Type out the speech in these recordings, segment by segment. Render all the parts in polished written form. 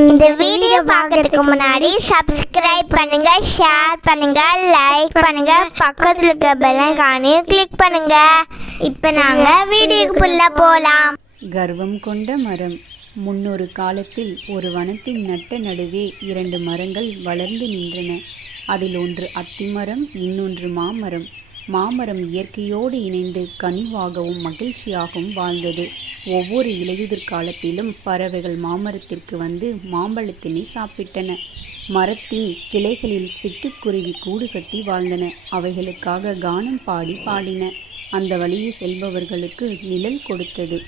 இந்த வீடியோ பார்க்கறதுக்கு முன்னாடி சப்ஸ்கிரைப் பண்ணுங்க, ஷேர் பண்ணுங்க, லைக் பண்ணுங்க, பக்கத்துல இருக்க பெல் ஐகானையும் கிளிக் பண்ணுங்க. இப்போ நாங்க வீடியோக்குள்ள போலாம். கர்வம் கொண்ட மரம். முன்னொரு காலத்தில் ஒரு வனத்தின் நட்ட நடுவே 2 மரங்கள் வளர்ந்து நின்றன. அதில் ஒன்று அத்திமரம், இன்னொன்று மாமரம். மாமரம் இயற்கையோடு இணைந்து கனிவாகவும் மகிழ்ச்சியாகவும் வாழ்ந்தது. ஒவ்வொரு இலையுதிர் காலத்திலும் பறவைகள் மாமரத்திற்கு வந்து மாம்பழத்தினை சாப்பிட்டன. மரத்தின் கிளைகளில் சிட்டுக்குருவி கூடு கட்டி வாழ்ந்தன. அவைகளுக்காக கானம் பாடின. அந்த வழியே செல்பவர்களுக்கு நிழல் கொடுத்தது.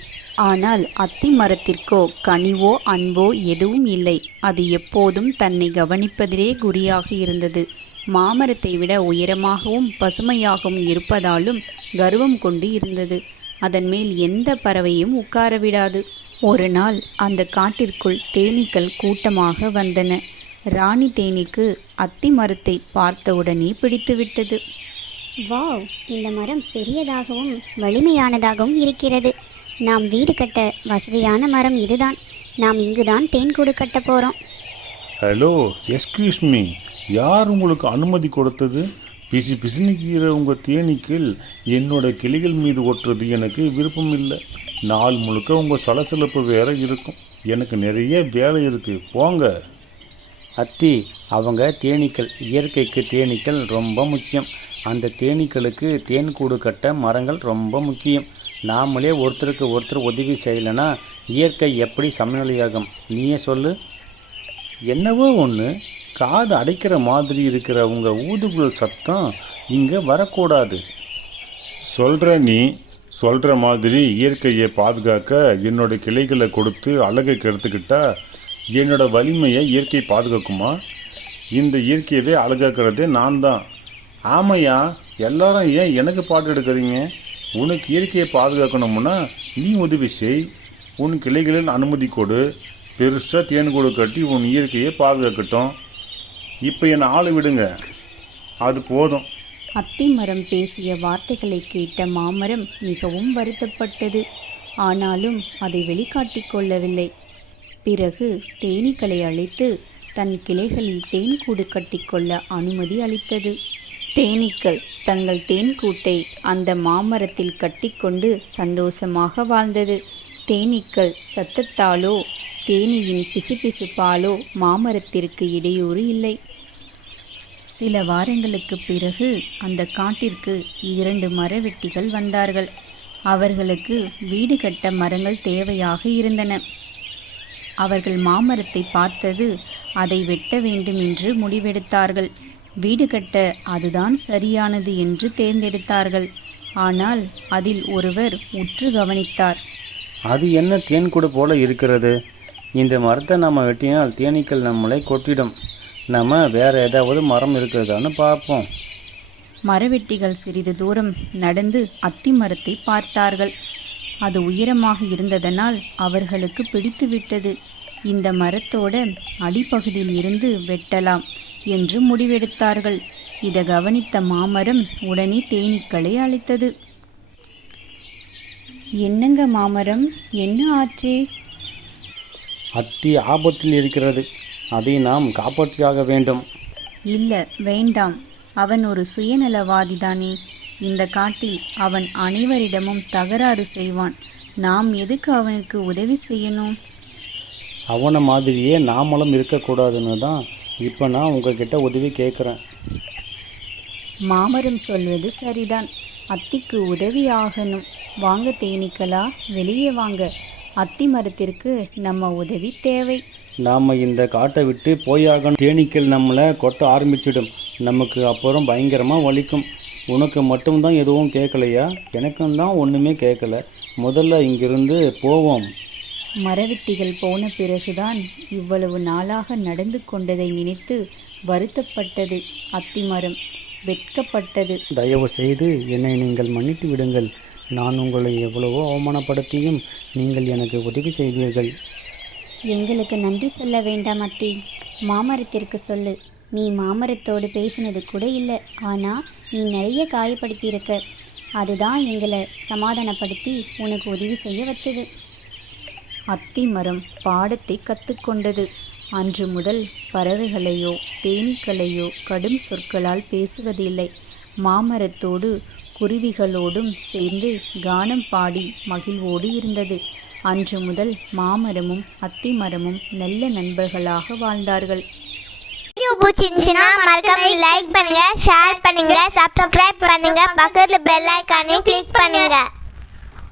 ஆனால் அத்தி மரத்திற்கோ கனிவோ அன்போ எதுவும் இல்லை. அது எப்போதும் தன்னை கவனிப்பதிலே குறியாக இருந்தது. மாமரத்தை விட உயரமாகவும் பசுமையாகவும் இருப்பதாலும் கர்வம் கொண்டு இருந்தது. அதன் மேல் எந்த பறவையும் உட்கார விடாது. ஒரு நாள் அந்த காட்டிற்குள் தேனீக்கள் கூட்டமாக வந்தன. ராணி தேனீக்கு அத்தி மரத்தை பார்த்தவுடனே பிடித்துவிட்டது. வாவ், இந்த மரம் பெரியதாகவும் வலிமையானதாகவும் இருக்கிறது. நாம் வீடு கட்ட வசதியான மரம் இதுதான். நாம் இங்குதான் தேன்கூடு கட்ட போகிறோம். ஹலோ, எஸ்கியூஸ் மீ, யார் உங்களுக்கு அனுமதி கொடுத்தது? பிசி பிசினிக்கிற உங்கள் தேனீக்கள் என்னோட கிளைகள் மீது ஒட்டுறது எனக்கு விருப்பம் இல்லை. நாள் முழுக்க உங்கள் சலசலப்பு வேற இருக்கும். எனக்கு நிறைய வேலை இருக்குது, போங்க. அத்தி, அவங்க தேனீக்கள். இயற்கைக்கு தேனீக்கள் ரொம்ப முக்கியம். அந்த தேனீக்களுக்கு தேன் கூடு கட்ட மரங்கள் ரொம்ப முக்கியம். நாமளே ஒருத்தருக்கு ஒருத்தர் உதவி செய்யலைன்னா இயற்கை எப்படி சமநிலையாகும்? நீயே சொல்லு. என்னவோ ஒன்று, காது அடைக்கிற மாதிரி இருக்கிற உங்கள் ஊதுகுழல் சத்தம் இங்கே வரக்கூடாது. நீ சொல்கிற மாதிரி இயற்கையை பாதுகாக்க என்னோட கிளைகளை கொடுத்து அழகை கெடுத்துக்கிட்டா என்னோட வலிமையை இயற்கை பாதுகாக்குமா? இந்த இயற்கையவே அழகாக்கிறதே நான் தான். ஆமையா, எல்லாரும் ஏன் எனக்கு பாட்டு எடுக்கிறீங்க? உனக்கு இயற்கையை பாதுகாக்கணும்னா நீ உதவி செய். உன் கிளைகளில் அனுமதி கொடு. பெருசாக தேன்கூடு கட்டி உன் இயற்கையை பாதுகாக்கட்டும். இப்போ என்னை ஆளை விடுங்க, அது போதும். அத்திமரம் பேசிய வார்த்தைகளை கேட்ட மாமரம் மிகவும் வருத்தப்பட்டது. ஆனாலும் அதை வெளிக்காட்டிக் கொள்ளவில்லை. பிறகு தேனீக்களை அழைத்து தன் கிளைகளில் தேன்கூடு கட்டிக்கொள்ள அனுமதி அளித்தது. தேனீக்கள் தங்கள் தேன்கூட்டை அந்த மாமரத்தில் கட்டிக்கொண்டு சந்தோஷமாக வாழ்ந்தது. தேனீக்கள் சத்தத்தாலோ தேனீயின் பிசுபிசுப்பாலோ மாமரத்திற்கு இடையூறு இல்லை. சில வாரங்களுக்கு பிறகு அந்த காட்டிற்கு 2 மரவெட்டிகள் வந்தார்கள். அவர்களுக்கு வீடு கட்ட மரங்கள் தேவையாக இருந்தன. அவர்கள் மாமரத்தை பார்த்தது அதை வெட்ட வேண்டும் என்று முடிவெடுத்தார்கள். வீடு கட்ட அதுதான் சரியானது என்று தேர்ந்தெடுத்தார்கள். ஆனால் அதில் ஒருவர் உற்று கவனித்தார். அது என்ன தேன்கூடு போல இருக்கிறது? இந்த மரத்தை நம்ம வெட்டினால் தேனீக்கள் நம்மளை கொட்டிடும். நம்ம வேற ஏதாவது மரம் இருக்கிறதான்னு பார்ப்போம். மரவெட்டிகள் சிறிது தூரம் நடந்து அத்தி மரத்தை பார்த்தார்கள். அது உயரமாக இருந்ததனால் அவர்களுக்கு பிடித்துவிட்டது. இந்த மரத்தோட அடிப்பகுதியில் இருந்து வெட்டலாம் என்று முடிவெடுத்தார்கள். இதை கவனித்த மாமரம் உடனே தேனீக்களை அழைத்தது. என்னங்க மாமரம், என்ன ஆச்சு? அத்தி ஆபத்தில் இருக்கிறது. அதை நாம் காப்பாற்றியாக வேண்டும். இல்லை, வேண்டாம். அவன் ஒரு சுயநலவாதிதானே. இந்த காட்டில் அவன் அனைவரிடமும் தகராறு செய்வான். நாம் எதுக்கு அவனுக்கு உதவி செய்யணும்? அவனை மாதிரியே நாமளும் இருக்கக்கூடாதுன்னு தான் இப்போ நான் உங்ககிட்ட உதவி கேட்குறேன். மாமரம் சொல்வது சரிதான். அத்திக்கு உதவி ஆகணும். வாங்க தேனீக்களா, வெளியே வாங்க. அத்தி மரத்திற்கு நம்ம உதவி தேவை. நாம் இந்த காட்டை விட்டு போயாகணும். தேனீக்கள் நம்மளை கொட்ட ஆரம்பிச்சிடும். நமக்கு அப்புறம் பயங்கரமாக வலிக்கும். உனக்கு மட்டும்தான் எதுவும் கேட்கலையா? எனக்கும் தான் ஒன்றுமே கேட்கல. முதல்ல இங்கிருந்து போவோம். மரவெட்டிகள் போன பிறகுதான் இவ்வளவு நாளாக நடந்து கொண்டதை நினைத்து வருத்தப்பட்டது. அத்திமரம் வெட்கப்பட்டது. தயவு செய்து என்னை நீங்கள் மன்னித்து விடுங்கள். நான் உங்களை எவ்வளவோ அவமானப்படுத்தியும் நீங்கள் எனக்கு உதவி செய்தீர்கள். எங்களுக்கு நன்றி சொல்ல வேண்டாம் அத்தி. மாமரத்திற்கு சொல்லு. நீ மாமரத்தோடு பேசினது கூட இல்லை. ஆனால் நீ நிறைய காயப்படுத்தியிருக்க. அதுதான் எங்களை சமாதானப்படுத்தி உனக்கு உதவி செய்ய வச்சது. அத்தி மரம் பாடத்தை கற்றுக்கொண்டது. அன்று முதல் பறவைகளையோ தேனீக்களையோ கடும் சொற்களால் பேசுவதில்லை. மாமரத்தோடு குருவிகளோடும் சேர்ந்து கானம் பாடி மகிழ்வோடு இருந்தது. அன்று முதல் மாமரமும் அத்திமரமும் நல்ல நண்பர்களாக வாழ்ந்தார்கள். வீடியோ பிடிச்சிருந்துச்சுன்னா மறக்காம லைக் பண்ணுங்க, ஷேர் பண்ணுங்க, சப்ஸ்கிரைப் பண்ணுங்க, பக்கத்துல பெல் ஐகானையும் கிளிக் பண்ணுங்க.